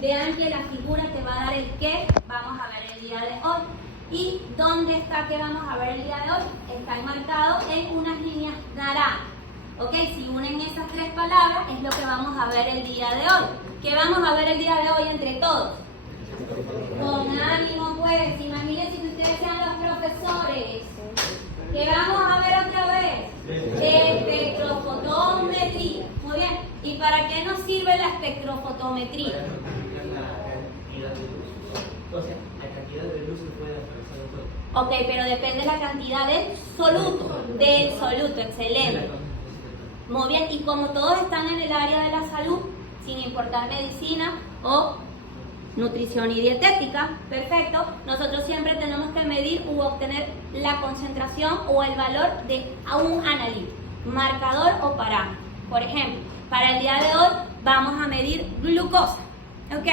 Vean que la figura te va a dar el qué vamos a ver el día de hoy. ¿Y dónde está que vamos a ver el día de hoy? Está enmarcado en unas líneas naranjas. ¿Ok? Si unen esas tres palabras es lo que vamos a ver el día de hoy. ¿Qué vamos a ver el día de hoy entre todos? Con ánimo, pues. Imagínense que ustedes sean los profesores. ¿Qué vamos a ver otra vez? Espectrofotometría. Muy bien. ¿Y para qué nos sirve la espectrofotometría? O sea, la cantidad de luz que puede atravesar el cuerpo. Ok, pero depende de la cantidad del soluto, excelente. Muy bien, y como todos están en el área de la salud, sin importar medicina o nutrición y dietética, perfecto, nosotros siempre tenemos que medir u obtener la concentración o el valor de un analítico, marcador o parámetro. Por ejemplo, para el día de hoy vamos a medir glucosa, ¿ok?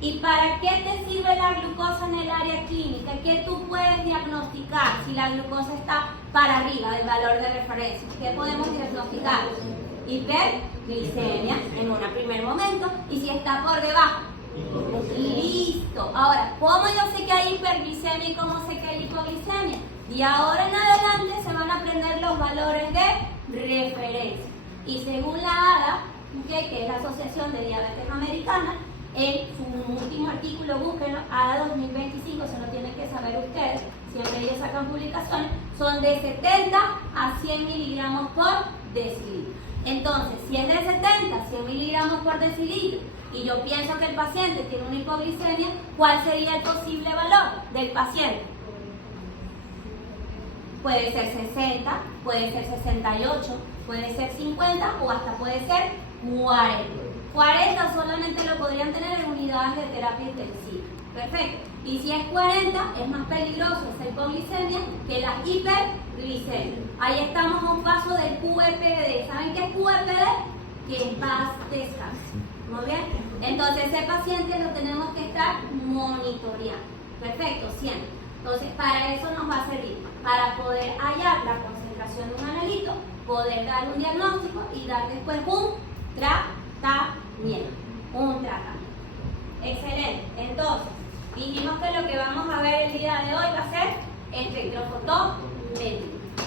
¿Y para qué te sirve la glucosa en el área clínica? ¿Qué tú puedes diagnosticar si la glucosa está para arriba del valor de referencia? ¿Qué podemos diagnosticar? Hiperglicemia en un primer momento. ¿Y si está por debajo? Listo. Ahora, ¿cómo yo sé que hay hiperglicemia y cómo sé que hay hipoglicemia? Y ahora en adelante se van a aprender los valores de referencia. Y según la ADA, que es la Asociación de Diabetes Americana, en su último artículo, búsquenlo, ADA 2025, se lo tienen que saber ustedes, siempre ellos sacan publicaciones, son de 70 a 100 miligramos por decilitro. Entonces, si es de 70 a 100 miligramos por decilitro y yo pienso que el paciente tiene una hipoglicemia, ¿cuál sería el posible valor del paciente? Puede ser 60, puede ser 68, puede ser 50 o hasta puede ser 40. 40 solamente lo podrían tener en unidades de terapia intensiva. Perfecto. Y si es 40, es más peligroso esa hipoglicemia que la hiperglicemia. Ahí estamos a un paso del QEPD. ¿Saben qué es QEPD? Que en paz descanse. Muy bien. Entonces, ese paciente lo tenemos que estar monitoreando. Perfecto, siempre. Entonces, para eso nos va a servir. Para poder hallar la concentración de un analito, poder dar un diagnóstico y dar después un tratamiento. Un tratamiento. Excelente. Entonces, dijimos que lo que vamos a ver el día de hoy va a ser espectrofotometría,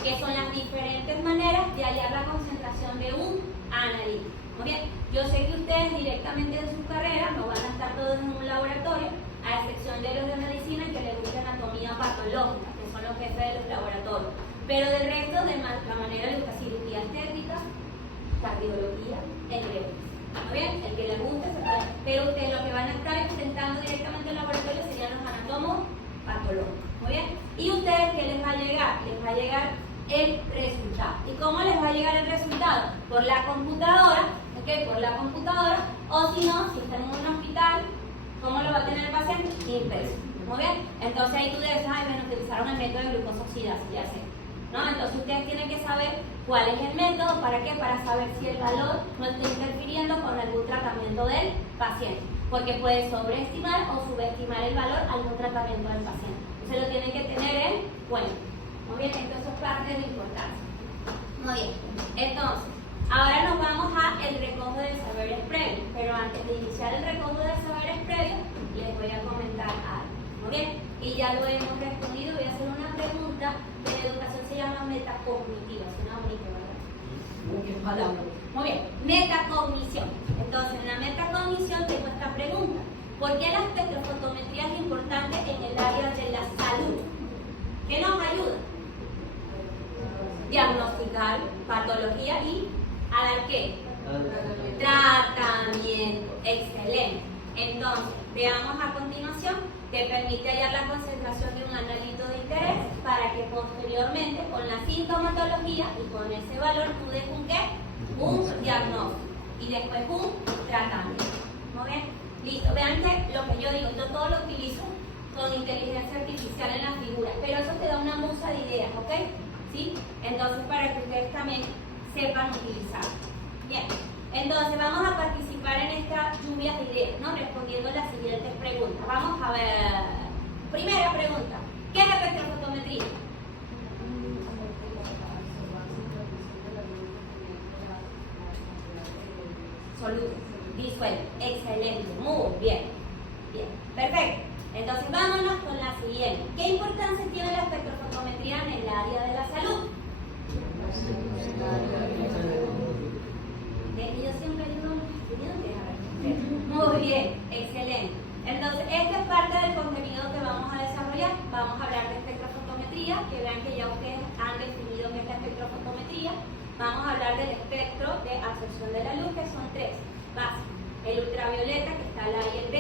que son las diferentes maneras de hallar la concentración de un analito. Muy bien. Yo sé que ustedes directamente en su carrera no van a estar todos en un laboratorio, a excepción de los de medicina que les gusta anatomía patológica, que son los jefes de los laboratorios. Pero del resto, de la manera de la cirugía estética, cardiología, entre otros. ¿Muy bien? El que les guste se puede. Pero ustedes lo que van a estar presentando directamente en el laboratorio serían los anatomos patológicos. Muy bien. ¿Y ustedes qué les va a llegar? Les va a llegar el resultado. ¿Y cómo les va a llegar el resultado? Por la computadora, ¿ok? Por la computadora, o si no, si están en un hospital, ¿cómo lo va a tener el paciente? Impreso. Muy bien. Entonces ahí tú debes, utilizaron el método de glucosa oxidasa, ya sé. ¿No? Entonces ustedes tienen que saber cuál es el método, ¿para qué? Para saber si el valor no está interfiriendo con algún tratamiento del paciente, porque puede sobreestimar o subestimar el valor a algún tratamiento del paciente. Entonces lo tienen que tener en cuenta. Muy bien, entonces es parte de la importancia. Muy bien, entonces, ahora nos vamos a el recojo de saberes previos, pero antes de iniciar el recojo de saberes previos, les voy a comentar algo. Muy bien, y ya lo hemos respondido, voy a hacer una pregunta que en educación se llama metacognitiva, suena bonito, ¿verdad? ¿Qué palabra? Muy bien, metacognición. Entonces, en la metacognición tengo esta pregunta: ¿por qué la espectrofotometría es importante en el área de la salud? ¿Qué nos ayuda? Diagnosticar patología y a dar ¿qué? Tratamiento. Excelente. Entonces, veamos a continuación, te permite hallar la concentración de un analito de interés para que posteriormente, con la sintomatología y con ese valor, tú des un ¿qué? Un diagnóstico y después un tratamiento. ¿Muy bien? Listo. Vean que lo que yo digo, yo todo lo utilizo con inteligencia artificial en las figuras, pero eso te da una musa de ideas, ¿ok? ¿Sí? Entonces, para que ustedes también sepan utilizar. Bien. Entonces, vamos a participar en esta lluvia de ideas, ¿no? Respondiendo las siguientes preguntas. Vamos a ver. Primera pregunta: ¿qué es espectrofotometría? Soluto, disuelve. Excelente, muy bien. siguiente. ¿Qué importancia tiene la espectrofotometría en el área de la salud? Yo siempre digo estudiantes a responder. Muy bien, excelente. Entonces, esta es parte del contenido que vamos a desarrollar. Vamos a hablar de espectrofotometría, que vean que ya ustedes han definido qué es la espectrofotometría. Vamos a hablar del espectro de absorción de la luz, que son tres básicos. El ultravioleta, que está al A y el B,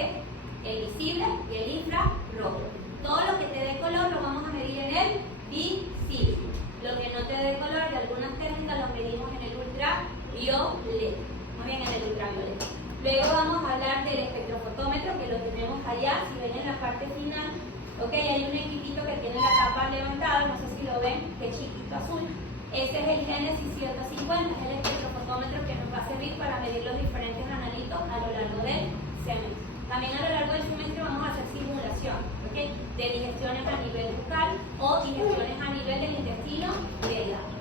el visible y el infrarrojo. Todo lo que te dé color lo vamos a medir en el visible. Lo que no te dé color, de algunas técnicas lo medimos en el ultravioleta. Muy bien, en el ultravioleta. Luego vamos a hablar del espectrofotómetro, que lo tenemos allá, si ven en la parte final. Ok, hay un equipito que tiene la tapa levantada, no sé si lo ven, que chiquito azul. Ese es el Genesis 150, es el espectrofotómetro que nos va a servir para medir los diferentes analitos a lo largo del semestre. También a lo largo del semestre vamos a hacer simulación, ¿ok? De digestiones a nivel bucal o digestiones a nivel del intestino delgado.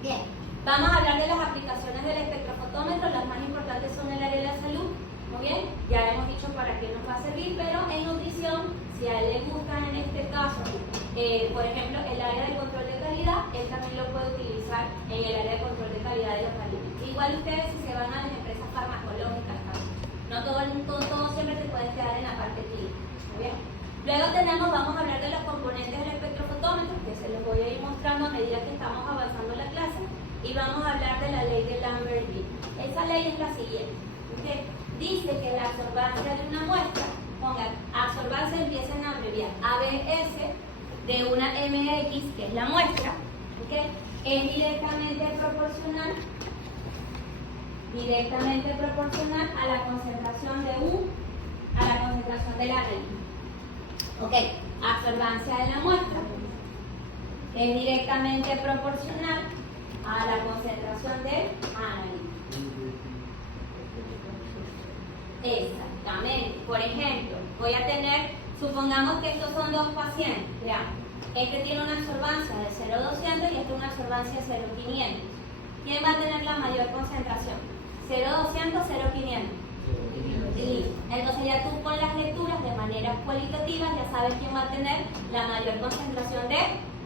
Bien, vamos a hablar de las aplicaciones del espectrofotómetro. Las más importantes son en el área de la salud. Muy bien, ya hemos dicho para qué nos va a servir, pero en nutrición, si a él le gusta en este caso, por ejemplo, el área de control de calidad, él también lo puede utilizar en el área de control de calidad de los alimentos. Igual ustedes si se van a las empresas farmacológicas también. No todo siempre te puedes quedar en la parte clínica. Muy bien. Luego vamos a hablar de los componentes del espectrofotómetro, que se los voy a ir mostrando a medida que estamos avanzando en la clase, y vamos a hablar de la ley de Lambert-Eaton. Esa ley es la siguiente. ¿Okay? Dice que la absorbancia de una muestra, pongan, absorbancia empiecen a abreviar, ABS de una MX, que es la muestra, ¿okay? Es directamente proporcional a la concentración del analito. Ok, absorbancia de la muestra es directamente proporcional a la concentración del analito. Exactamente. Por ejemplo, voy a tener, supongamos que estos son dos pacientes. Vean, este tiene una absorbancia de 0,200 y este una absorbancia de 0,500. ¿Quién va a tener la mayor concentración? 0,200, 0,500. Listo. Entonces ya tú con las lecturas de manera cualitativa ya sabes quién va a tener la mayor concentración de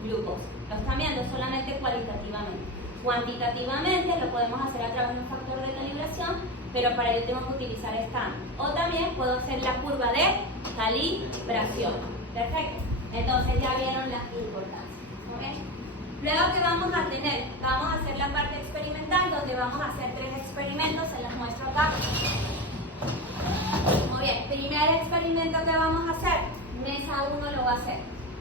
glucosa. Lo están viendo solamente cualitativamente. Cuantitativamente lo podemos hacer a través de un factor de calibración, pero para ello tengo que utilizar estándar. O también puedo hacer la curva de calibración. Perfecto. Entonces ya vieron las importancias. ¿Okay? Luego que vamos a tener, vamos a hacer la parte experimental, donde vamos a hacer 3 experimentos, se los muestro acá. Muy bien, primer experimento que vamos a hacer, mesa 1 lo va a hacer,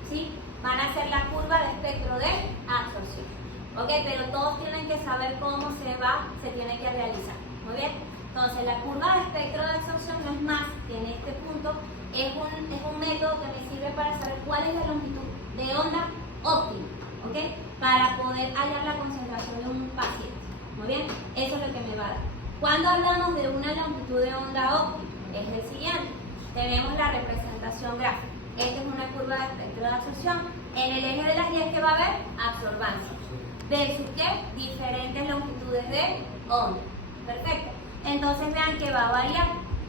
¿sí? Van a hacer la curva de espectro de absorción, ¿ok? Pero todos tienen que saber cómo se tiene que realizar, muy bien. Entonces la curva de espectro de absorción no es más que en este punto, es un método que me sirve para saber cuál es la longitud de onda óptima, ¿ok? Para poder hallar la concentración de un paciente, muy bien, eso es lo que me va a dar. Cuando hablamos de una longitud de onda óptima, es el siguiente. Tenemos la representación gráfica. Esta es una curva de espectro de absorción. En el eje de las Y, ¿qué va a haber? Absorbancia. Versus ¿qué? Diferentes longitudes de onda. Perfecto. Entonces vean que va a variar.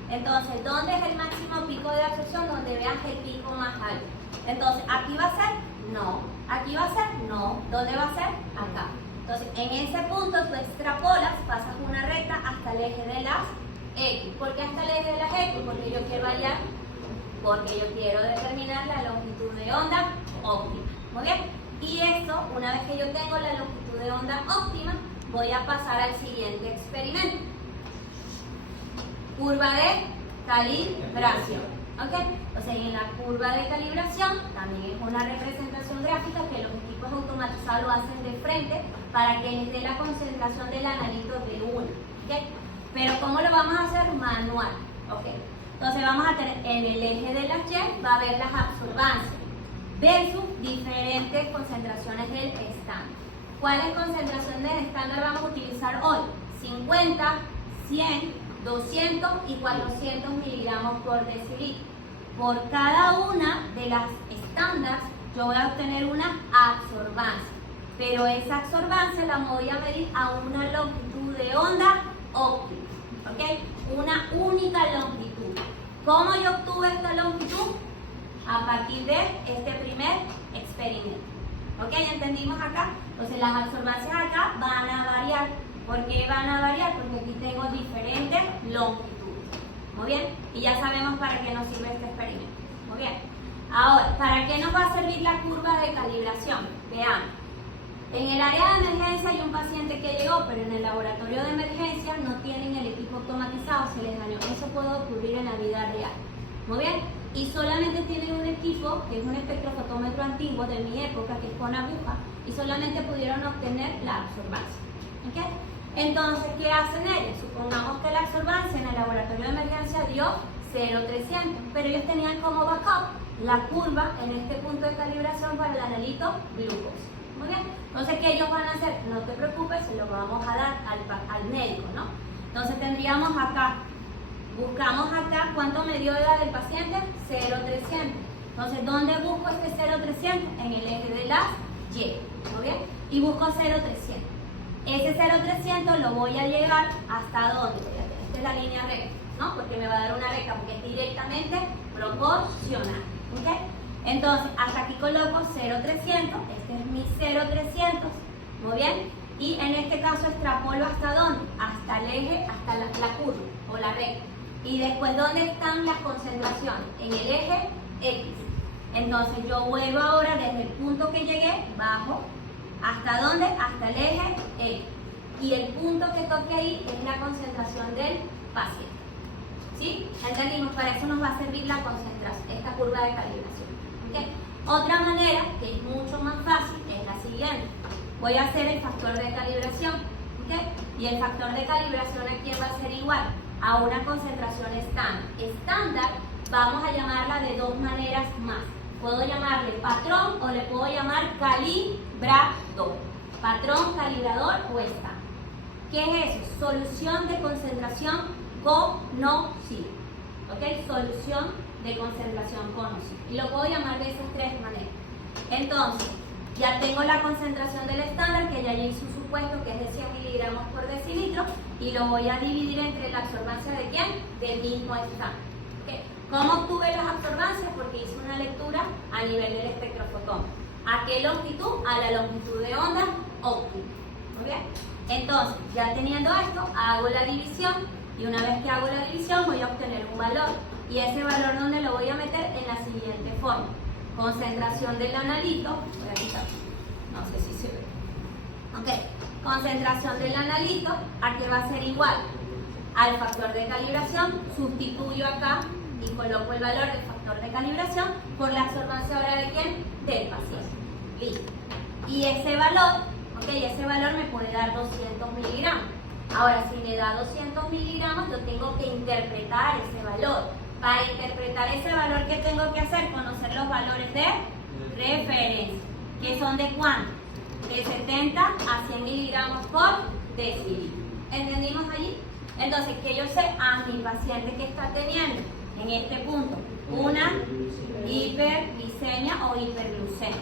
Entonces, ¿dónde es el máximo pico de absorción? Donde vean el pico más alto. Entonces, ¿aquí va a ser? No. ¿Aquí va a ser? No. ¿Dónde va a ser? Acá. Entonces, en ese punto tú extrapolas, pasas una recta hasta el eje de las X. ¿Por qué hasta el eje de las X? Porque yo quiero hallar, porque yo quiero determinar la longitud de onda óptima. Muy bien. Y esto, una vez que yo tengo la longitud de onda óptima, voy a pasar al siguiente experimento. Curva de calibración. ¿Ok? O sea, en la curva de calibración también es una representación gráfica que los equipos automatizados lo hacen de frente para que les dé la concentración del analito de 1. ¿Ok? Pero ¿cómo lo vamos a hacer? Manual. ¿Ok? Entonces vamos a tener en el eje de las Y, va a haber las absorbancias versus diferentes concentraciones del estándar. ¿Cuáles concentraciones del estándar vamos a utilizar hoy? 50, 100, 200 y 400 miligramos por decilitro. Por cada una de las estándares yo voy a obtener una absorbancia, pero esa absorbancia la voy a medir a una longitud de onda óptima, ¿ok? Una única longitud. ¿Cómo yo obtuve esta longitud? a partir de este primer experimento. ¿Ok? ¿Entendimos acá? Entonces las absorbancias acá van a variar. ¿Por qué van a variar? Porque aquí tengo diferentes longitudes. Muy bien. Y ya sabemos para qué nos sirve este experimento. Muy bien. Ahora, ¿para qué nos va a servir la curva de calibración? Veamos. En el área de emergencia hay un paciente que llegó, pero en el laboratorio de emergencia no tienen el equipo automatizado, se les dañó. Eso puede ocurrir en la vida real. Muy bien. Y solamente tienen un equipo, que es un espectrofotómetro antiguo de mi época, que es con aguja, y solamente pudieron obtener la absorbancia. ¿Ok? Entonces, ¿qué hacen ellos? Supongamos que la absorbancia en el laboratorio de emergencia dio 0,300, pero ellos tenían como backup la curva en este punto de calibración para el analito glucosa. Muy bien. Entonces, ¿qué ellos van a hacer? No te preocupes, se lo vamos a dar al médico, ¿no? Entonces, tendríamos acá, buscamos acá, ¿cuánto me dio edad del paciente? 0,300. Entonces, ¿dónde busco este 0,300? En el eje de las Y. ¿Muy bien? Y busco 0,300. Ese 0,300 lo voy a llegar hasta dónde. Esta es la línea recta, ¿no? Porque me va a dar una recta, porque es directamente proporcional. ¿Ok? Entonces, hasta aquí coloco 0,300. Este es mi 0,300. Muy bien. Y en este caso extrapolo hasta dónde? Hasta el eje, hasta la curva o la recta. Y después, ¿dónde están las concentraciones? En el eje X. Entonces, yo vuelvo ahora desde el punto que llegué, bajo. ¿Hasta dónde? Hasta el eje X. Y el punto que toque ahí es la concentración del paciente. ¿Sí? ¿Entendimos? Para eso nos va a servir la concentración, esta curva de calibración. ¿Okay? Otra manera, que es mucho más fácil, es la siguiente. Voy a hacer el factor de calibración. ¿Okay? Y el factor de calibración aquí va a ser igual a una concentración estándar. Estándar vamos a llamarla de dos maneras más. Puedo llamarle patrón o le puedo llamar calibrador. Patrón, calibrador o estándar. ¿Qué es eso? Solución de concentración conocida. ¿Ok? Solución de concentración conocida. Y lo puedo llamar de esas tres maneras. Entonces, ya tengo la concentración del estándar, que ya hice un supuesto que es de 100 miligramos por decilitro, y lo voy a dividir entre la absorbancia de ¿quién? Del mismo estándar. ¿Okay? ¿Cómo obtuve las absorbancias? Porque hice una lectura a nivel del espectrofotómetro. ¿A qué longitud? A la longitud de onda óptima. ¿Muy bien? Entonces, ya teniendo esto, hago la división, y una vez que hago la división voy a obtener un valor. Y ese valor, ¿dónde lo voy a meter? En la siguiente forma. Concentración del analito, voy a quitar, no sé si se ve. Ok, concentración del analito, aquí va a ser igual al factor de calibración, sustituyo acá y coloco el valor del factor de calibración por la absorbancia ahora de quién? Del paciente. Listo. Y ese valor, ok, ese valor me puede dar 200 miligramos. Ahora, si me da 200 miligramos, yo tengo que interpretar ese valor. Para interpretar ese valor, ¿qué tengo que hacer? Conocer los valores de referencia. ¿Que son de cuánto? De 70 a 100 miligramos por decilitro. ¿Entendimos allí? Entonces, que yo sé a mi paciente que está teniendo en este punto una hiperglicemia o hiperglucemia.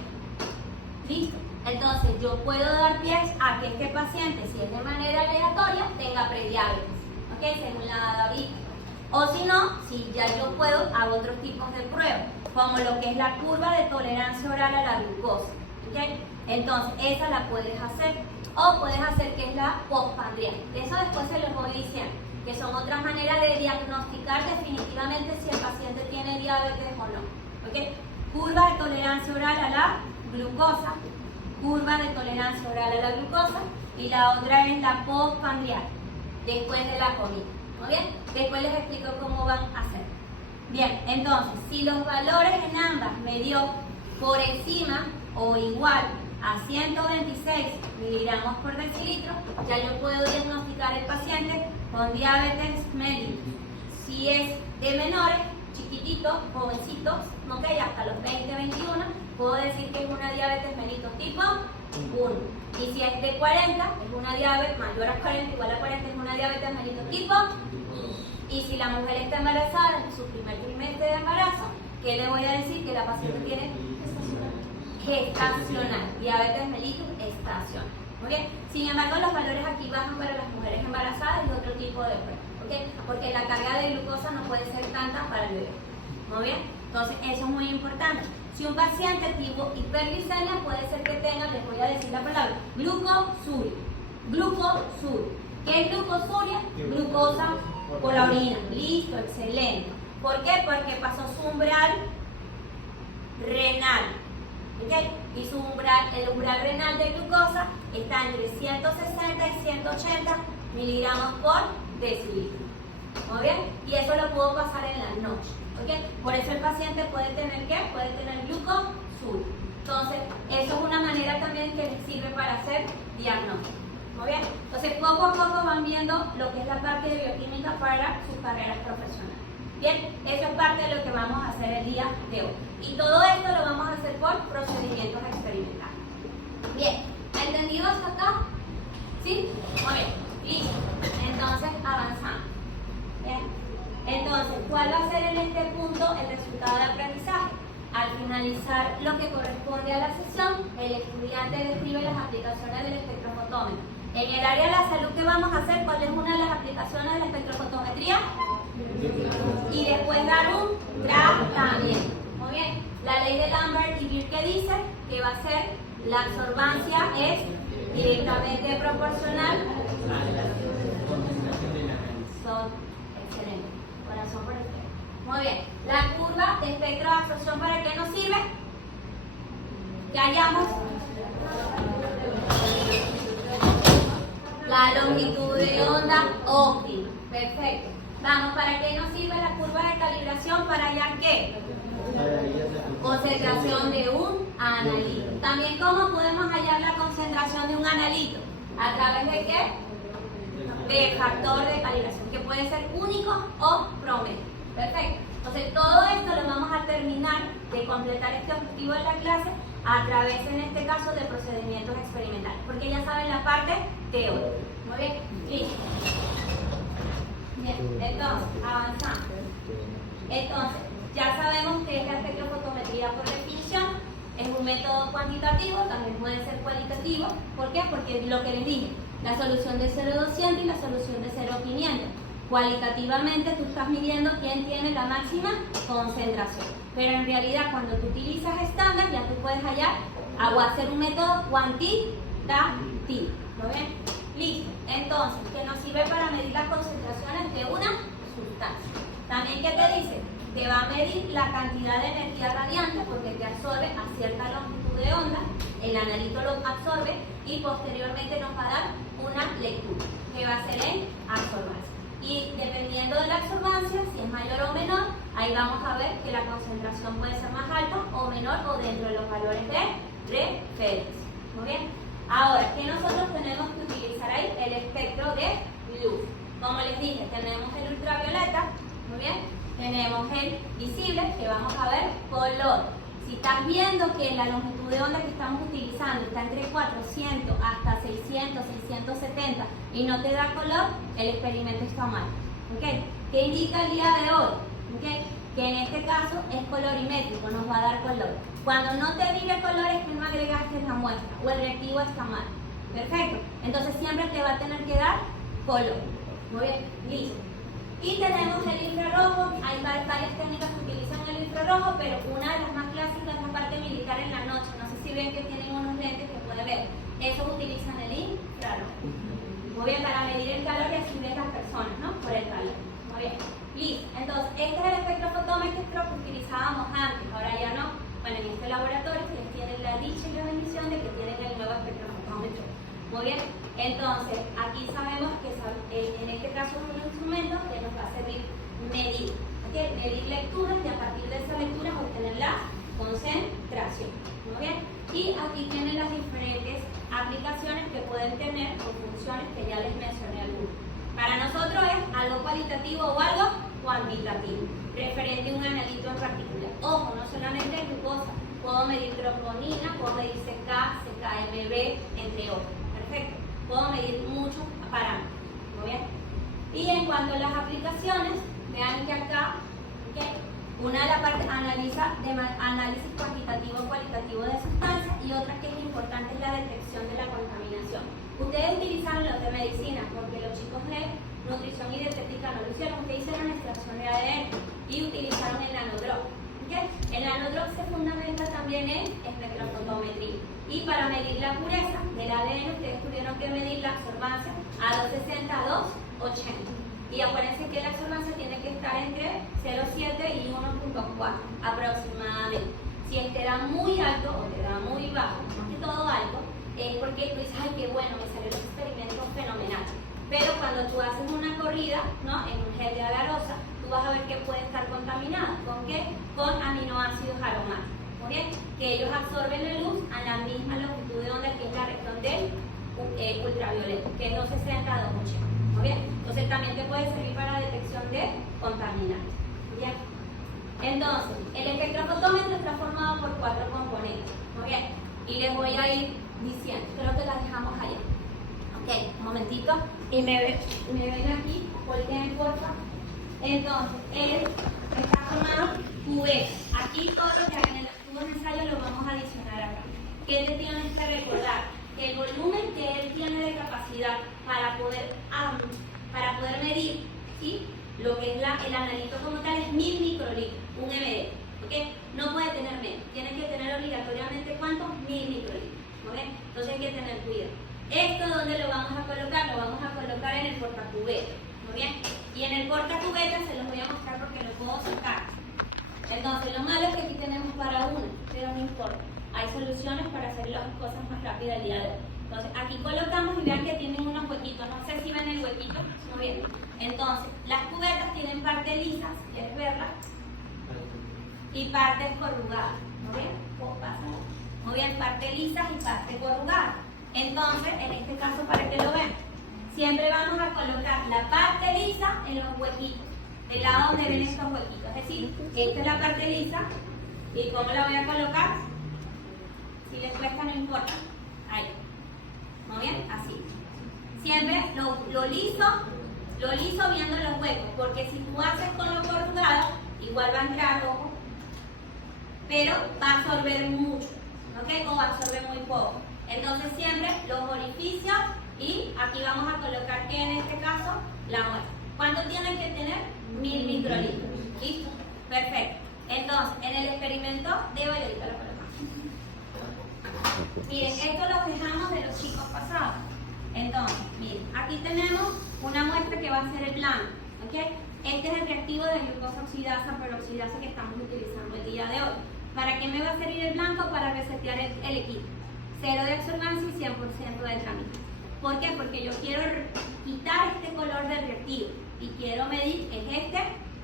¿Listo? Entonces, yo puedo dar pie a que este paciente, si es de manera aleatoria, tenga prediabetes. ¿Ok? Según la dada ahorita. O si no, si ya yo puedo, hago otros tipos de pruebas, como lo que es la curva de tolerancia oral a la glucosa. ¿Okay? Entonces, esa la puedes hacer. O puedes hacer que es la postprandial. Eso después se los voy diciendo, que son otras maneras de diagnosticar definitivamente si el paciente tiene diabetes o no. ¿Okay? Curva de tolerancia oral a la glucosa, curva de tolerancia oral a la glucosa, y la otra es la postprandial, después de la comida. ¿Muy bien? Después les explico cómo van a hacer. Bien, entonces, si los valores en ambas me dio por encima o igual a 126 miligramos por decilitro, ya yo puedo diagnosticar el paciente con diabetes mellitus. Si es de menores, chiquititos, jovencitos, ¿ok? Hasta los 20, 21, puedo decir que es una diabetes mellitus tipo 1. Y si es de 40, es una diabetes mayor a 40, igual a 40, es una diabetes mellitus tipo 1. Y si la mujer está embarazada en su primer trimestre de embarazo, ¿qué le voy a decir? Que la paciente tiene gestacional, diabetes mellitus estacional. ¿Okay? Sin embargo, los valores aquí bajan para las mujeres embarazadas y otro tipo de prueba. ¿Okay? Porque la carga de glucosa no puede ser tanta para el bebé. Muy bien. Entonces, eso es muy importante. Si un paciente tipo hiperglicemia, puede ser que tenga, les voy a decir la palabra, glucosuria. Glucosuria. ¿Qué es glucosuria? Glucosa por la orina. Listo, excelente. ¿Por qué? Porque pasó su umbral renal. ¿Okay? Y su el umbral renal de glucosa está entre 160 y 180 miligramos por decilitro. ¿Muy bien? Y eso lo puedo pasar en la noche. ¿Okay? Por eso el paciente puede tener ¿qué? Puede tener glucosuria. Entonces, eso es una manera también que les sirve para hacer diagnóstico. ¿Muy bien? Entonces, poco a poco van viendo lo que es la parte de bioquímica para sus carreras profesionales. Bien, eso es parte de lo que vamos a hacer el día de hoy. Y todo esto lo vamos a hacer por procedimientos experimentales. Bien, ¿entendido hasta acá? ¿Sí? Muy bien, listo. Entonces, avanzamos. Bien. Entonces, ¿cuál va a ser en este punto el resultado de aprendizaje? Al finalizar lo que corresponde a la sesión, el estudiante describe las aplicaciones del espectrofotómetro. En el área de la salud, ¿qué vamos a hacer? ¿Cuál es una de las aplicaciones de la espectrofotometría? Y después dar un tratamiento. Muy bien. La ley de Lambert y Beer que dice que va a ser la absorbancia es directamente proporcional. Excelente. Corazón por usted. Muy bien. La curva de espectro de absorción, ¿para qué nos sirve? Que hallamos la longitud de onda óptima. Perfecto. Vamos, ¿para qué nos sirve la curva de calibración? Para hallar ¿qué? Concentración de un analito. También, ¿cómo podemos hallar la concentración de un analito? ¿A través de qué? De factor de calibración, que puede ser único o promedio. Perfecto. Entonces, todo esto lo vamos a terminar de completar este objetivo de la clase a través, en este caso, de procedimientos experimentales, porque ya saben la parte teórica. Muy bien. Listo. Bien, entonces, avanzamos. Entonces, ya sabemos que es la espectrofotometría por definición. Es un método cuantitativo, también puede ser cualitativo. ¿Por qué? Porque lo que les dije, la solución de 0,200 y la solución de 0,500. Cualitativamente tú estás midiendo quién tiene la máxima concentración. Pero en realidad, cuando tú utilizas estándar, ya tú puedes hallar o hacer un método cuantitativo. ¿Lo ven? Listo. Entonces, que nos sirve para medir las concentraciones de una sustancia. También, ¿qué te dice? Te va a medir la cantidad de energía radiante porque te absorbe a cierta longitud de onda, el analito lo absorbe y posteriormente nos va a dar una lectura que va a ser en absorbancia. Y dependiendo de la absorbancia, si es mayor o menor, ahí vamos a ver que la concentración puede ser más alta o menor o dentro de los valores de referencia. Muy bien. Ahora, ¿qué nosotros tenemos que utilizar ahí? El espectro de luz. Como les dije, tenemos el ultravioleta, muy bien. Tenemos el visible, que vamos a ver color. Si estás viendo que la longitud de onda que estamos utilizando está entre 400 hasta 600, 670 y no te da color, el experimento está mal. ¿Okay? ¿Qué indica el día de hoy? ¿Okay? Que en este caso es colorimétrico, nos va a dar color. Cuando no te diga color es que no agregaste la muestra o el reactivo está mal. Perfecto. Entonces siempre te va a tener que dar color. Muy bien, listo. Y tenemos el infrarrojo. Hay varias técnicas que utilizan el infrarrojo, pero una de las más clásicas es la parte militar en la noche. No sé si ven que tienen unos lentes que pueden ver. Esos utilizan el infrarrojo. Muy bien, para medir el calor y así ven las personas, ¿no? Por el calor. Muy bien. Listo. Entonces, este es el espectrofotómetro que utilizábamos antes. Ahora ya no. Bueno, en este laboratorio ustedes tienen la dicha y la bendición de que tienen el nuevo espectrofotómetro. Muy bien. Entonces, aquí sabemos que en este caso es un instrumento que nos va a servir medir. ¿Okay? Medir lecturas y a partir de esas lecturas obtener la concentración. Muy bien. Y aquí tienen las diferentes aplicaciones que pueden tener o funciones que ya les mencioné algunas. Para nosotros es algo cualitativo o algo cuantitativo, referente a un analito en particular. Ojo, no solamente glucosa, puedo medir troponina, puedo medir CK, CKMB, entre otros. Perfecto. Puedo medir muchos parámetros. ¿Muy bien? Y en cuanto a las aplicaciones, vean que acá, ¿okay? Una de las partes analiza de análisis cuantitativo o cualitativo de sustancias y otra que es importante es la detección de la contaminación. Ustedes utilizaron los de medicina porque los chicos de nutrición y dietética no lo hicieron. Ustedes hicieron extracción de ADN y utilizaron el nanodrop. ¿Okay? la pureza del ADN, ustedes tuvieron que medir la absorbancia a 260 a 280. Y acuérdense que la absorbancia tiene que estar entre 0,7 y 1,4 aproximadamente. Si te da muy alto o te da muy bajo, más que todo alto, es porque tú dices, ay, qué bueno, me salió el experimento fenomenal. Pero cuando tú haces una corrida, ¿no?, en un gel de agarosa, tú vas a ver que puede estar contaminada. ¿Con qué? Con aminoácidos aromáticos. ¿Muy bien? Que ellos absorben la luz a la misma longitud de onda que es la región del ultravioleta, que es 260 a 280. ¿Muy bien? Entonces también te puede servir para detección de contaminantes. ¿Bien? Entonces, el espectrofotómetro está formado por 4 componentes. Muy bien. Y les voy a ir diciendo, creo que las dejamos allá. Ok, un momentito. Y me ven aquí, volteen porfa. Entonces, él está formado cubetas. Aquí todo lo que hay en el tubo de ensayo lo vamos a adicionar acá. ¿Qué te tienes que recordar? Que el volumen que él tiene de capacidad para poder medir, ¿sí?, lo que es el analito como tal es 1000 microlitros, un ml. ¿Okay? No puede tener menos, tiene que tener obligatoriamente ¿cuántos? 1000 microlitros. ¿Okay? Entonces hay que tener cuidado. ¿Esto dónde lo vamos a colocar? Lo vamos a colocar en el portacubeta. ¿Muy bien? Y en el portacubeta se los voy a mostrar porque lo puedo sacar. Entonces lo malo es que aquí tenemos para uno, pero no importa. Hay soluciones para hacer las cosas más rápidas el día de hoy. Entonces aquí colocamos y vean que tienen unos huequitos. No sé si ven el huequito. Muy bien. Entonces las cubetas tienen partes lisas, ¿quieres verlas? Y partes corrugadas. ¿Muy bien? Pásala. Muy bien, partes lisas y partes corrugadas. Entonces, en este caso, para que lo vean, siempre vamos a colocar la parte lisa en los huequitos, del lado donde ven estos huequitos. Es decir, esta es la parte lisa. ¿Y cómo la voy a colocar? Si les cuesta, no importa. Ahí. Muy bien, así. Siempre lo liso viendo los huecos, porque si tú haces con lo corrugado, igual va a entrar, ojo, pero va a absorber mucho, ¿ok? O va a absorber muy poco. Entonces siempre los orificios y aquí vamos a colocar que en este caso la muestra. ¿Cuánto tienen que tener? 1000 microlitros. ¿Listo? Perfecto. Entonces, en el experimento de hoy, ahorita lo colocamos. Miren, esto lo dejamos de los chicos pasados. Entonces, miren, aquí tenemos una muestra que va a ser el blanco, ¿ok? Este es el reactivo de glucosa oxidasa, peroxidasa que estamos utilizando el día de hoy. ¿Para qué me va a servir el blanco? Para resetear el equipo. 0 de absorbancia y 100% de tramito. ¿Por qué? Porque yo quiero quitar este color del reactivo y quiero medir este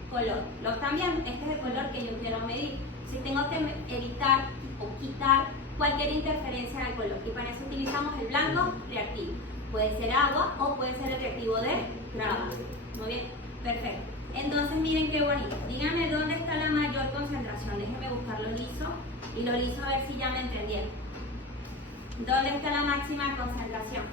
color. ¿Lo están viendo? Este es el color que yo quiero medir. Si tengo que evitar o quitar cualquier interferencia en el color. Y para eso utilizamos el blanco reactivo. Puede ser agua o puede ser el reactivo de trabajo. Muy bien, perfecto. Entonces miren qué bonito. Díganme dónde está la mayor concentración. Déjenme buscarlo liso y lo liso a ver si ya me entendieron. ¿Dónde está la máxima concentración?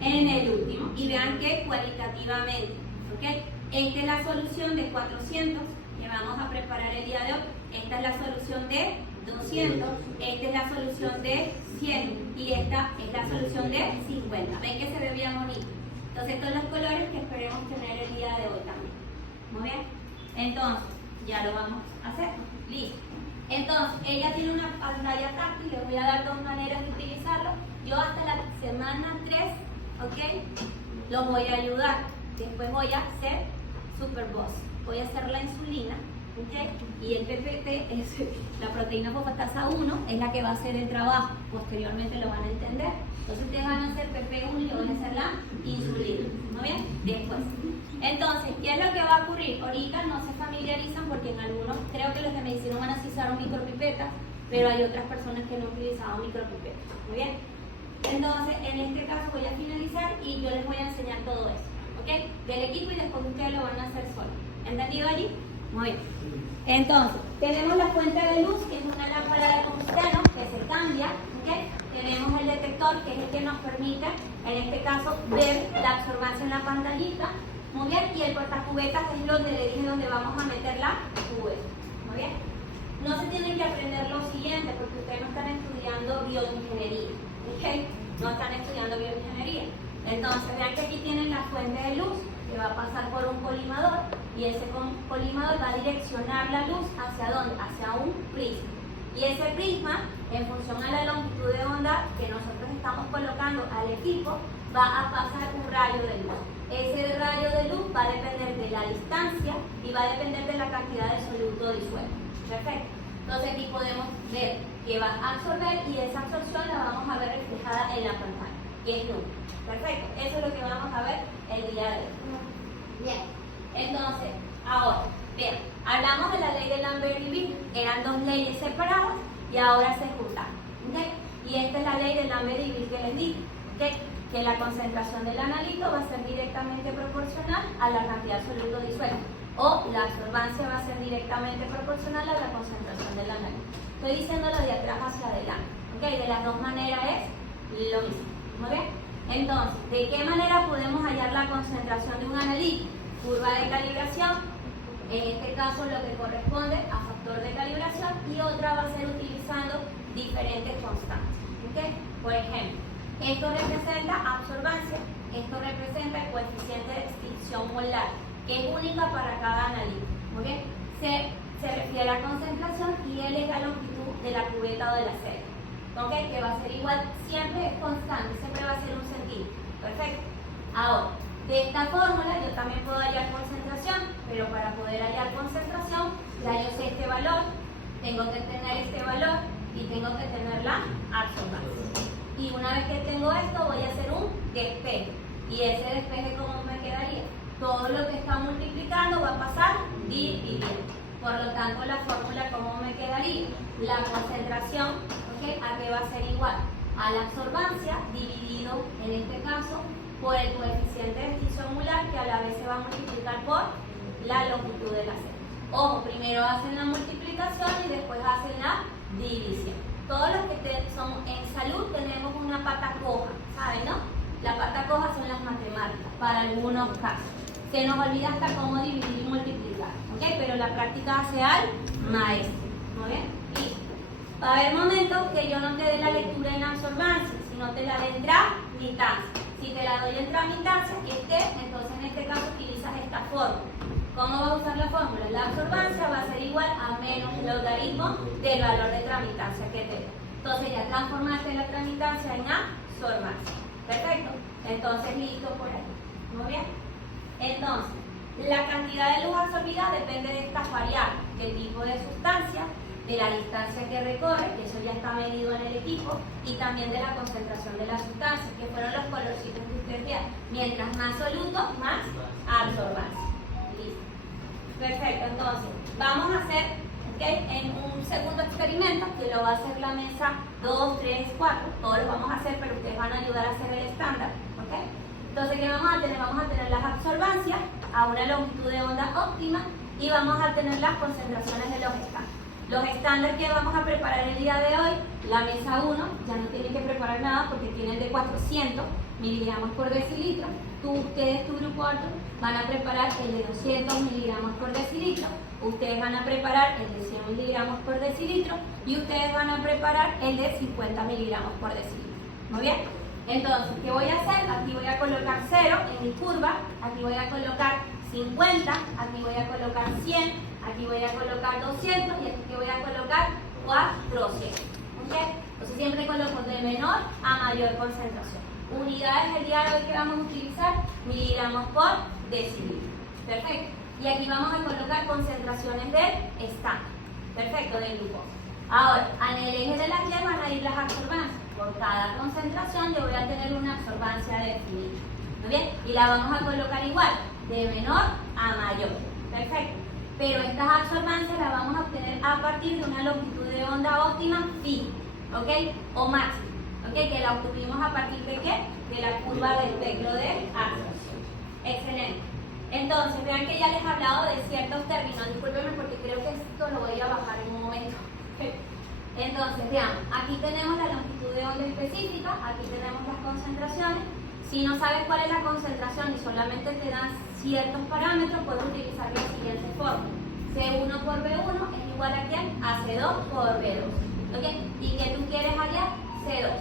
En el último. Y vean que cualitativamente, ¿ok? Esta es la solución de 400 que vamos a preparar el día de hoy. Esta es la solución de 200. Esta es la solución de 100. Y esta es la solución de 50. ¿Ven que se ve bien bonito? Entonces estos son los colores que esperemos tener el día de hoy también. Muy bien. Entonces, ya lo vamos a hacer. Listo. Entonces, ella tiene una pantalla táctil, les voy a dar 2 maneras de utilizarlo. Yo hasta la semana 3, ¿ok? Los voy a ayudar. Después voy a hacer Superboss. Voy a hacer la insulina, ¿ok? Y el PPP, es la proteína fosfatasa 1, es la que va a hacer el trabajo. Posteriormente lo van a entender. Entonces ustedes van a hacer PP1 y yo voy a hacer la insulina. ¿No bien? Después. Entonces, ¿qué es lo que va a ocurrir? Ahorita no se familiarizan porque en algunos, creo que los de medicina humanas sí usaron micropipetas, pero hay otras personas que no utilizaban micropipetas. Muy bien. Entonces, en este caso voy a finalizar y yo les voy a enseñar todo eso, ¿ok? Del equipo y después ustedes lo van a hacer solo. ¿Entendido allí? Muy bien. Entonces, tenemos la fuente de luz, que es una lámpara de tungsteno que se cambia, ¿ok? Tenemos el detector, que es el que nos permite, en este caso, ver la absorbancia en la pantallita. Muy bien, y el portacubetas es donde le dije donde vamos a meter la cubeta. Muy bien. No se tienen que aprender lo siguiente porque ustedes no están estudiando bioingeniería. ¿Ok? No están estudiando bioingeniería. Entonces, vean que aquí tienen la fuente de luz que va a pasar por un colimador y ese colimador va a direccionar la luz hacia dónde? Hacia un prisma. Y ese prisma, en función a la longitud de onda que nosotros estamos colocando al equipo, va a pasar un rayo de luz. Ese rayo de luz va a depender de la distancia y va a depender de la cantidad de soluto disuelto. Perfecto. Entonces aquí podemos ver que va a absorber y esa absorción la vamos a ver reflejada en la pantalla, que es luz. Perfecto. Eso es lo que vamos a ver el día de hoy. Bien. Entonces, ahora, bien, hablamos de la ley de Lambert y Beer. Eran dos leyes separadas y ahora se juntaron. ¿Okay? Y esta es la ley de Lambert y Beer que les digo. ¿Okay? Que la concentración del analito va a ser directamente proporcional a la cantidad de soluto disuelto, o la absorbancia va a ser directamente proporcional a la concentración del analito. Estoy diciéndolo de atrás hacia adelante, ¿okay? De las dos maneras es lo mismo. ¿Muy bien? Entonces, ¿de qué manera podemos hallar la concentración de un analito? Curva de calibración, en este caso lo que corresponde a factor de calibración, y otra va a ser utilizando diferentes constantes. ¿Okay? Por ejemplo, esto representa absorbancia, esto representa el coeficiente de extinción molar, que es única para cada analito. ¿Okay? Se refiere a concentración y L es la longitud de la cubeta o de la celda. ¿Okay? Que va a ser igual, siempre es constante, siempre va a ser 1 centímetro. Perfecto. Ahora, de esta fórmula yo también puedo hallar concentración, pero para poder hallar concentración, ya yo sé este valor, tengo que tener este valor y tengo que tener la absorbancia. Y una vez que tengo esto, voy a hacer un despeje. ¿Y ese despeje cómo me quedaría? Todo lo que está multiplicando va a pasar dividiendo. Por lo tanto, la fórmula, ¿cómo me quedaría? La concentración, ¿okay? ¿A qué va a ser igual? A la absorbancia dividido, en este caso, por el coeficiente de extinción molar, que a la vez se va a multiplicar por la longitud de la celda. Ojo, primero hacen la multiplicación y después hacen la división. Todos los que somos en salud tenemos una pata coja, ¿saben, no? La pata coja son las matemáticas, para algunos casos. Se nos olvida hasta cómo dividir y multiplicar, ¿ok? Pero la práctica hace al maestro, ¿muy bien? Listo. Va a haber momentos que yo no te dé la lectura en absorbancia, sino te la dé en tramitancia. Si te la doy en tramitancia, entonces en este caso utilizas esta fórmula. ¿Cómo va a usar la fórmula? La absorbancia va a ser igual a menos el logaritmo del valor de tramitancia que te da. Entonces ya transformaste la tramitancia en absorbancia. Perfecto. Entonces listo por ahí. Muy bien. Entonces, la cantidad de luz absorbida depende de estas variables, del tipo de sustancia, de la distancia que recorre, que eso ya está medido en el equipo, y también de la concentración de la sustancia, que fueron los colorcitos que ustedes vean. Mientras más soluto, más absorbancia. Listo. Perfecto, entonces, vamos a hacer en un segundo experimento, que lo va a hacer la mesa 2, 3, 4, todos lo vamos a hacer, pero ustedes van a ayudar a hacer el estándar. ¿Okay? Entonces, ¿qué vamos a tener? Vamos a tener las absorbancias a una longitud de onda óptima y vamos a tener las concentraciones de los estándares. Los estándares que vamos a preparar el día de hoy, la mesa 1, ya no tienen que preparar nada porque tienen de 400 miligramos por decilitro. Ustedes, tu grupo alto, van a preparar el de 200 miligramos por decilitro. Ustedes van a preparar el de 100 miligramos por decilitro y ustedes van a preparar el de 50 miligramos por decilitro. ¿Muy bien? Entonces, ¿qué voy a hacer? Aquí voy a colocar 0 en mi curva, aquí voy a colocar 50, aquí voy a colocar 100, aquí voy a colocar 200 y aquí voy a colocar 400. ¿Okay? Entonces siempre coloco de menor a mayor concentración. Unidades del día de hoy que vamos a utilizar, miligramos por decilitro. Perfecto. Y aquí vamos a colocar concentraciones del estándar. Perfecto, del glucosa. Ahora, en el eje de las Y van a ir las absorbancias. Por cada concentración yo voy a tener una absorbancia definida. ¿Muy bien? Y la vamos a colocar igual, de menor a mayor. Perfecto. Pero estas absorbancias las vamos a obtener a partir de una longitud de onda óptima fija, ¿ok? O máxima, ¿ok? Que la obtuvimos a partir de ¿qué? De la curva de espectro de absorción. Excelente. Entonces, vean que ya les he hablado de ciertos términos. Discúlpenme porque creo que esto lo voy a bajar en un momento. Entonces, veamos, aquí tenemos la longitud de onda específica, aquí tenemos las concentraciones. Si no sabes cuál es la concentración y solamente te dan ciertos parámetros, puedes utilizar la siguiente fórmula. C1 por B1 es igual a ¿quién? A C2 por B2. ¿Okay? ¿Y qué tú quieres hallar? C2.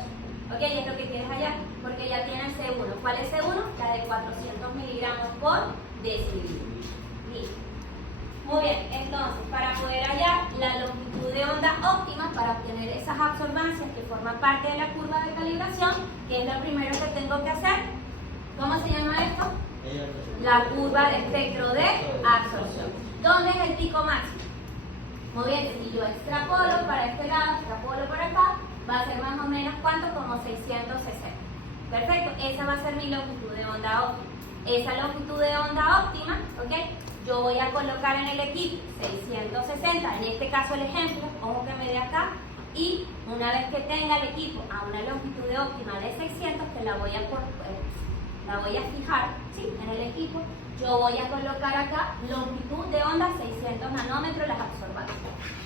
¿Ok? Y es lo que quieres hallar, porque ya tienes C1. ¿Cuál es C1? La de 400 miligramos por decilitro. Listo. Muy bien, entonces, para poder hallar la longitud de onda óptima, para forma parte de la curva de calibración, que es lo primero que tengo que hacer. ¿Cómo se llama esto? La curva de espectro de absorción. ¿Dónde es el pico máximo? Muy bien, si yo extrapolo para este lado, extrapolo por acá, va a ser más o menos, ¿cuánto? Como 660. Perfecto, esa va a ser mi longitud de onda óptima. Esa longitud de onda óptima, ¿ok? Yo voy a colocar en el equipo 660, en este caso el ejemplo, ojo que me dé acá, y una vez que tenga el equipo a una longitud de óptima de 600, que la voy a fijar, ¿sí? En el equipo, yo voy a colocar acá longitud de onda 600 nanómetros las absorbantes.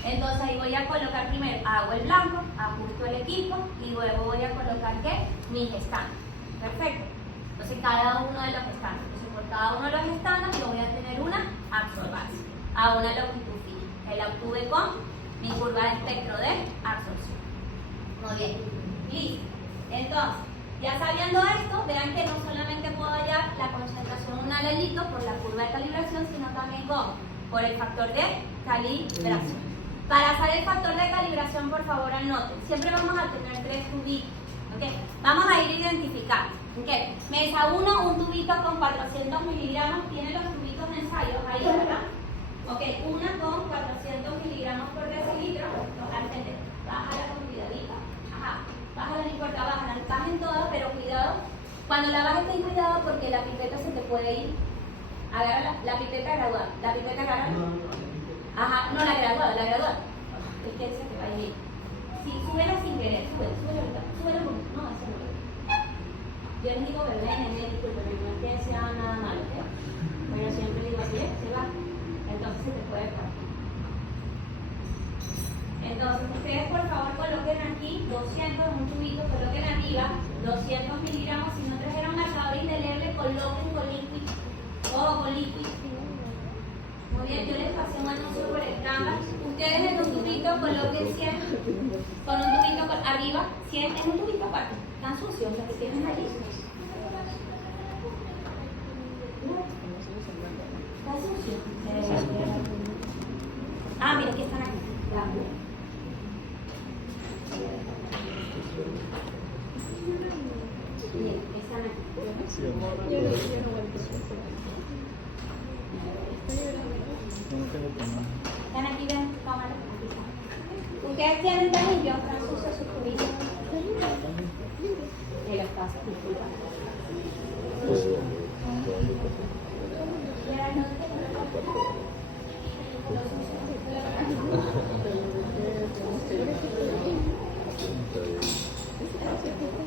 Entonces ahí voy a colocar primero, hago el blanco, ajusto el equipo y luego voy a colocar ¿qué? Mis estándares. Perfecto. Entonces cada uno de los estándares. Entonces por cada uno de los estándares yo voy a tener una absorbancia a una longitud fija. Que la obtuve con mi curva de espectro de absorción. Muy bien. Listo. Entonces, ya sabiendo esto, vean que no solamente puedo hallar la concentración de un alelito por la curva de calibración, sino también por el factor de calibración. Para saber el factor de calibración, por favor anoten. Siempre vamos a tener 3 tubitos. ¿Okay? Vamos a ir identificando. ¿Okay? Mesa 1, un tubito con 400 miligramos. Tiene los tubitos de ensayo ahí, ¿verdad? Ok, una con 400 miligramos por decilitro. Al frente, bájala con cuidadito. Ajá, bájala, no importa, bájala. Bajen todas, pero cuidado. Cuando la bajes, ten cuidado porque la pipeta se te puede ir. Agarra la pipeta graduada. La pipeta agarra. Ajá, no la graduada, la graduada. Es que se te va a ir. Sí, súbela sin querer, súbela ahorita. Súbela un poquito. No, eso no. Yo les digo bebé, nene, discúlpeme, no es que sea nada malo, ¿eh? Pero siempre digo así, se va. Entonces se te puede partir. Entonces ustedes por favor coloquen aquí 200 en un tubito, coloquen arriba 200 miligramos. Si no trajeron marcador indeleble, coloquen con liquid. Ojo, con liquid. Muy bien, yo les pasé un anuncio por el Canva. Ustedes en un tubito coloquen 100, con un tubito arriba, 100 en un tubito aparte. Están sucios, los que tienen allí. Está sucio. Ah, mira, aquí están aquí. Bien, están aquí. Están aquí, ven, cámara. Ustedes tienen tan limpios, están sucios sus tubitos. Y los pasos, disculpa.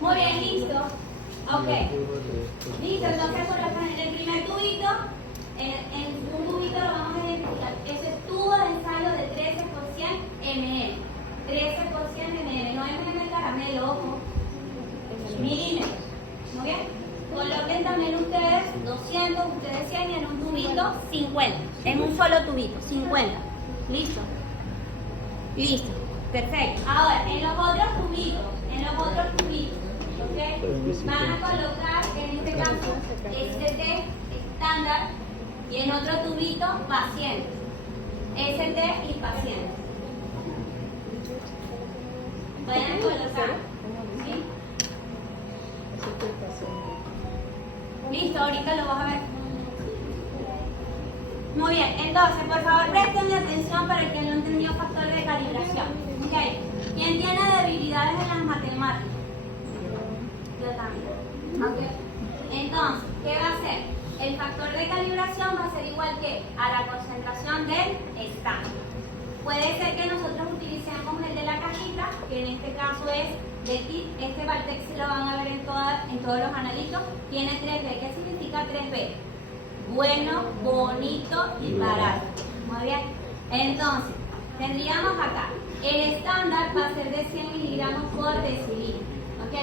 Muy bien, listo. Ok. Listo, entonces colocan en el primer tubito, en un tubito lo vamos a identificar. Ese es tubo de ensayo de 13 por 100 ml. 13 por 100 ml, no ml caramelo, ojo. Milímetros. Muy bien. Coloquen también ustedes 200, ustedes 100 y en un tubito 50. En un solo tubito, 50. ¿Listo? Listo. Perfecto. Ahora, en los otros tubitos, ¿ok? Van a colocar, en este caso, ST estándar y en otro tubito paciente. ST y paciente. Vayan a colocar. ¿Sí? Listo, ahorita lo vas a ver. Muy bien, entonces, por favor, presten atención para el que no entendió factor de calibración. Okay. ¿Quién tiene debilidades en las matemáticas? Yo también. Okay. Entonces, ¿qué va a hacer? El factor de calibración va a ser igual que a la concentración del estándar. Puede ser que nosotros utilicemos el de la cajita, que en este caso es de kit. Este Valtex lo van a ver en todos los analitos. Tiene 3B. ¿Qué significa 3B? Bueno, bonito y barato. Muy bien. Entonces, tendríamos acá, el estándar va a ser de 100 miligramos por decilitro. ¿Ok?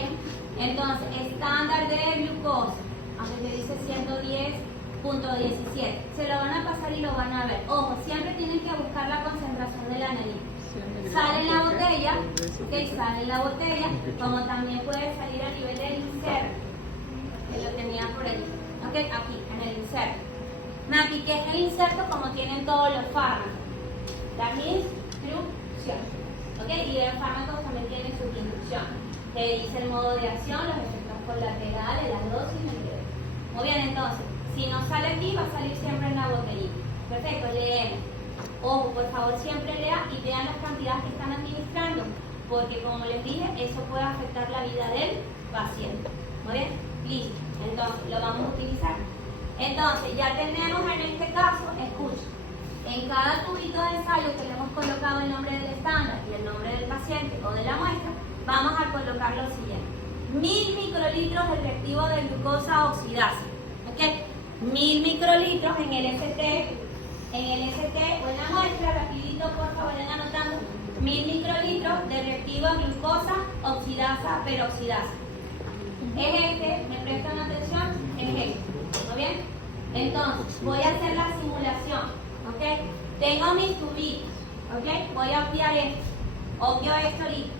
Entonces, estándar de glucosa, aunque te dice 110.17, se lo van a pasar y lo van a ver. Ojo, siempre tienen que buscar la concentración del analito. Sale en la botella, ok, sale en la botella, como también puede salir a nivel del inserto, que lo tenía por ahí, ok, aquí, en el inserto. Me apliqué en el inserto como tienen todos los fármacos. La instrucción, ok, Y los fármacos también tienen sus instrucciones, que dice el modo de acción, los efectos colaterales, las dosis, el nivel. Muy bien, entonces, si no sale aquí, va a salir siempre en la botellita. Perfecto, leemos. Ojo, por favor, siempre lea y vean las cantidades que están administrando, porque como les dije, eso puede afectar la vida del paciente. Muy bien, listo. Entonces, lo vamos a utilizar. Entonces, ya tenemos en este caso, escucha, en cada tubito de ensayo que le hemos colocado el nombre del estándar y el nombre del paciente o de la muestra, vamos a colocar lo siguiente: 1000 microlitros de reactivo de glucosa oxidasa. ¿Ok? 1000 microlitros en el ST o en la muestra, rapidito por favor, vayan anotando. 1000 microlitros de reactivo glucosa oxidasa peroxidasa. Es este, me prestan atención, es este. ¿Muy bien? Entonces, voy a hacer la simulación. ¿Ok? Tengo mis tubitos. ¿Ok? Voy a obviar esto. Obvio esto ahorita.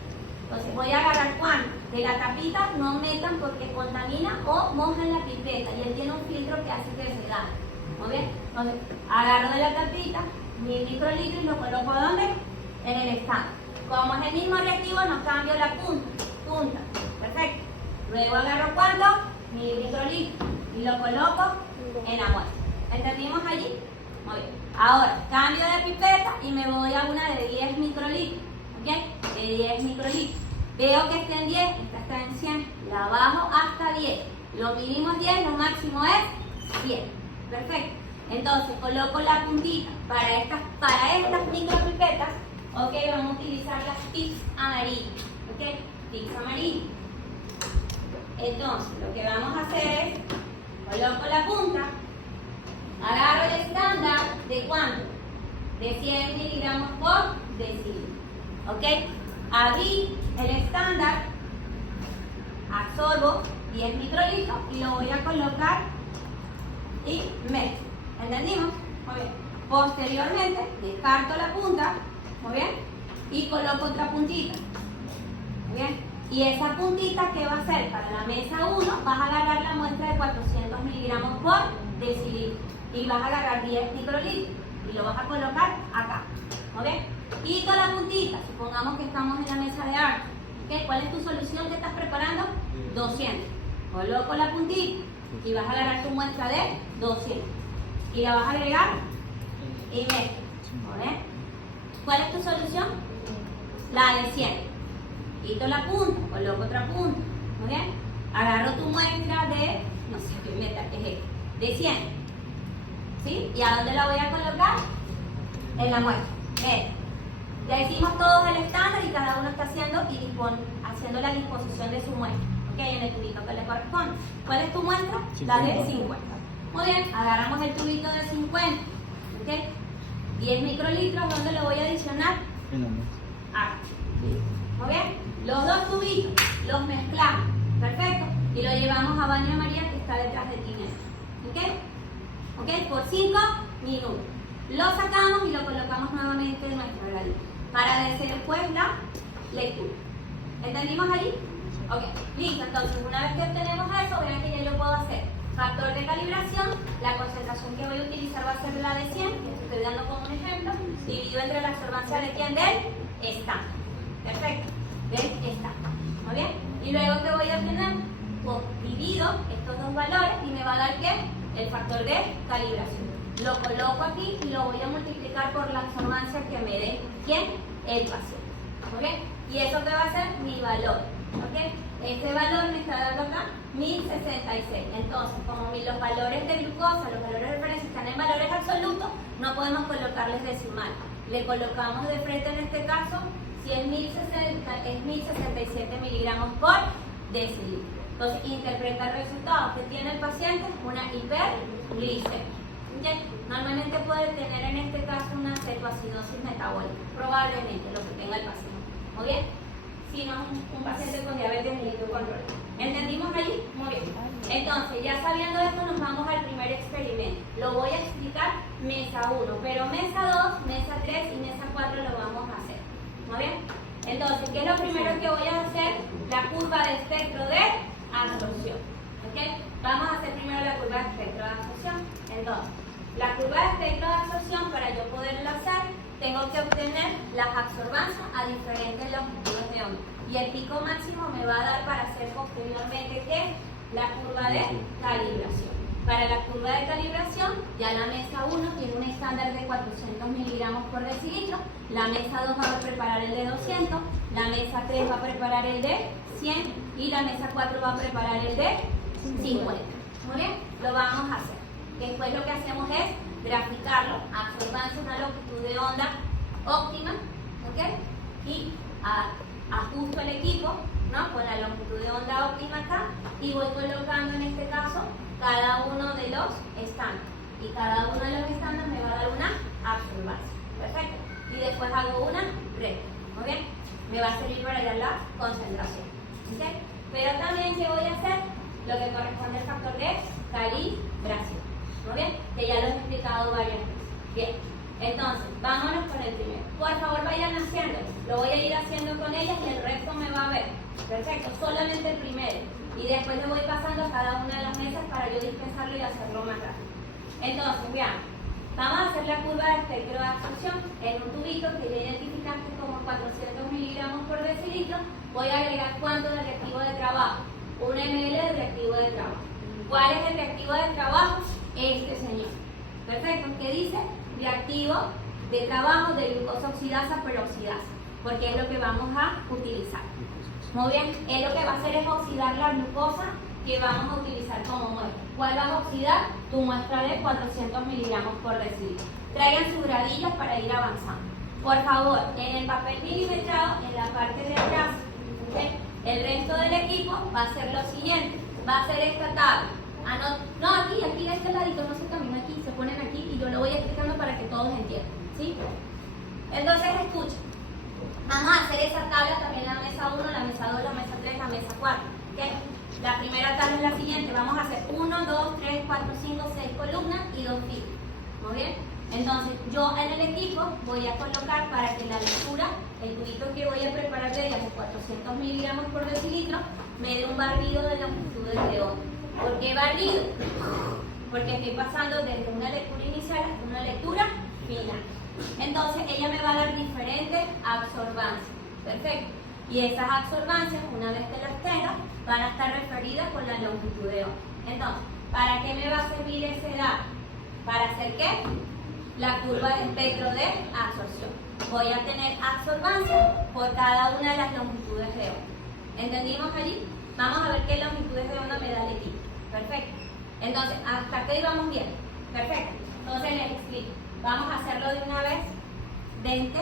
Entonces, voy a agarrar ¿cuánto? De la tapita no metan porque contamina o mojan la pipeta. Y él tiene un filtro que hace que se gane. ¿Muy bien? Entonces, agarro de la tapita 1000 microlitros y lo coloco ¿dónde? En el estándar. Como es el mismo reactivo, no cambio la punta. Perfecto. Luego agarro ¿cuánto? 1000 microlitros y lo coloco en la muestra. ¿Entendimos allí? Muy bien. Ahora, cambio de pipeta y me voy a una de 10 microlitros. ¿Ok? De 10 microlitros. Veo que está en 10, esta está en 100. La bajo hasta 10. Lo mínimo es 10, lo máximo es 100. Perfecto. Entonces, coloco la puntita para estas micropipetas. Ok, vamos a utilizar las tips amarillas. Ok, tips amarillos. Entonces, lo que vamos a hacer es, coloco la punta, agarro el estándar de ¿cuánto? De 100 miligramos por decilitro. ¿Ok? Abrí el estándar, absorbo 10 microlitros y lo voy a colocar y mezclo. ¿Entendimos? Muy bien. Posteriormente, descarto la punta, muy bien, y coloco otra puntita. Muy bien. Y esa puntita, ¿qué va a hacer? Para la mesa 1 vas a agarrar la muestra de 400 miligramos por decilitro y vas a agarrar 10 microlitros y lo vas a colocar acá. ¿Ok? Quito la puntita, supongamos que estamos en la mesa de arte. ¿Ok? ¿Cuál es tu solución que estás preparando? 200. Coloco la puntita y vas a agarrar tu muestra de 200 y la vas a agregar y mezclas. ¿Ok? ¿Cuál es tu solución? La de 100. Quito la punta, coloco otra punta. ¿Muy bien? Agarro tu muestra de, no sé qué meta es esta, de 100. ¿Sí? ¿Y a dónde la voy a colocar? En la muestra. Ya hicimos todos el estándar y cada uno está haciendo la disposición de su muestra. ¿Ok? En el tubito que le corresponde. ¿Cuál es tu muestra? 50. La de 50. Muy bien, agarramos el tubito de 50. ¿Ok? 10 microlitros, ¿dónde lo voy a adicionar? En la muestra. Acá. Muy bien. Los dos tubitos los mezclamos. Perfecto. Y lo llevamos a baño de María que está detrás de ti. ¿Ok? ¿Ok? Por 5 minutos. Lo sacamos y lo colocamos nuevamente en nuestra gradita para después la lectura. ¿Entendimos allí? Ok, listo. Entonces, una vez que obtenemos eso, vean que ya yo puedo hacer factor de calibración. La concentración que voy a utilizar va a ser la de 100, que estoy dando como un ejemplo, dividido entre la absorbancia de quién, del estándar. Perfecto, del estándar. Muy bien. Y luego, ¿qué voy a obtener? Pues divido estos dos valores y me va a dar ¿qué? El factor de calibración. Lo coloco aquí y lo voy a multiplicar por la absorbancia que me dé ¿quién? El paciente. ¿Muy bien? ¿Y eso qué va a ser? Mi valor. ¿Ok? Este valor me está dando acá 1066. Entonces, como los valores de glucosa, los valores de referencia están en valores absolutos, no podemos colocarles decimal. Le colocamos de frente en este caso, si es 1067 miligramos por decilitro. Entonces, interpreta el resultado que tiene el paciente, una hiperglicemia. Normalmente puede tener en este caso una cetoacidosis metabólica, probablemente lo que tenga el paciente. ¿Muy bien? Si no, un paciente con diabetes mellitus controlada. ¿Entendimos allí? Muy bien. Entonces, ya sabiendo esto, nos vamos al primer experimento. Lo voy a explicar mesa 1, pero mesa 2, mesa 3 y mesa 4 lo vamos a hacer. ¿Muy bien? Entonces, ¿qué es lo primero que voy a hacer? La curva de espectro de absorción. ¿Ok? Vamos a hacer primero la curva de espectro de absorción. Entonces, la curva de espectro de absorción, para yo poderla hacer, tengo que obtener las absorbancias a diferentes longitudes de onda. Y el pico máximo me va a dar para hacer posteriormente ¿qué? La curva de calibración. Para la curva de calibración, ya la mesa 1 tiene un estándar de 400 miligramos por decilitro, la mesa 2 va a preparar el de 200, la mesa 3 va a preparar el de 100 y la mesa 4 va a preparar el de 50. Muy bien, lo vamos a hacer. Después lo que hacemos es graficarlo, absorbancia, una longitud de onda óptima, ¿ok? Y ajusto el equipo, ¿no? Con la longitud de onda óptima acá y voy colocando en este caso cada uno de los estándares. Y cada uno de los estándares me va a dar una absorbancia. Perfecto. Y después hago una recta. ¿Muy bien? Me va a servir para hallar la concentración. ¿Ok? Pero también, ¿qué voy a hacer? Lo que corresponde al factor de calibración. ¿Muy bien? Que ya lo he explicado varias veces. Bien. Entonces, vámonos con el primero. Por favor, vayan haciendo. Lo voy a ir haciendo con ellas y el resto me va a ver. Perfecto. Solamente el primero. Y después le voy pasando a cada una de las mesas para yo dispensarlo y hacerlo más rápido. Entonces, veamos. Vamos a hacer la curva de espectro de absorción en un tubito que ya identificaste como 400 miligramos por decilitro. Voy a agregar cuánto de reactivo de trabajo. 1 ml de reactivo de trabajo. ¿Cuál es el reactivo de trabajo? Este señor. Perfecto. ¿Qué dice? Reactivo de trabajo de glucosa oxidasa peroxidasa, porque es lo que vamos a utilizar. Muy bien, él lo que va a hacer es oxidar la glucosa que vamos a utilizar como muestra. ¿Cuál vas a oxidar? Tu muestra de 400 miligramos por decilitro. Traigan sus gradillas para ir avanzando. Por favor, en el papel milimetrado, en la parte de atrás, ¿okay? El resto del equipo va a hacer lo siguiente. Va a hacer esta tabla. No, aquí de este ladito, no se camina aquí, se ponen aquí y yo lo voy explicando para que todos entiendan. ¿Sí? Entonces, escuchen. Vamos a hacer esa tabla también en la mesa 1, la mesa 2, la mesa 3, la mesa 4. ¿Okay? La primera tabla es la siguiente. Vamos a hacer 1, 2, 3, 4, 5, 6 columnas y 2 filas. ¿Muy bien? Entonces, yo en el equipo voy a colocar para que la lectura, el tubito que voy a preparar de ellas de 400 miligramos por decilitro, me dé un barrido de longitudes de onda. ¿Por qué barrido? Porque estoy pasando desde una lectura inicial hasta una lectura final. Entonces, ella me va a dar diferentes absorbancias. Perfecto. Y esas absorbancias, una vez que las tenga, van a estar referidas con la longitud de onda. Entonces, ¿para qué me va a servir ese dato? ¿Para hacer qué? La curva de espectro de absorción. Voy a tener absorbancia por cada una de las longitudes de onda. ¿Entendimos allí? Vamos a ver qué longitudes de onda me da el equipo. Perfecto. Entonces, hasta aquí vamos bien. Perfecto. Entonces les explico. Vamos a hacerlo de una vez. Vente.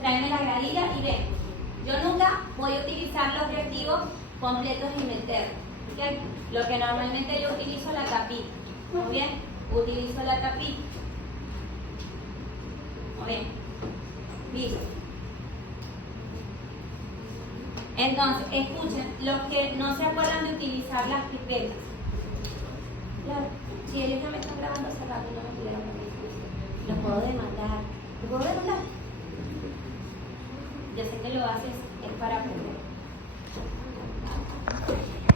Tráeme la gradilla y ven. Yo nunca voy a utilizar los reactivos completos y meterlos. ¿Okay? Lo que normalmente yo utilizo la tapita. Muy bien. Utilizo la tapita. Muy bien. Listo. Entonces, escuchen, los que no se acuerdan de utilizar las pipetas. Claro, si ellos ya me están grabando hace rato y no me pidieron permiso, los puedo demandar. ¿Los puedo demandar? Yo sé que lo haces es para aprender.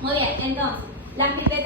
Muy bien, entonces, las pipetas.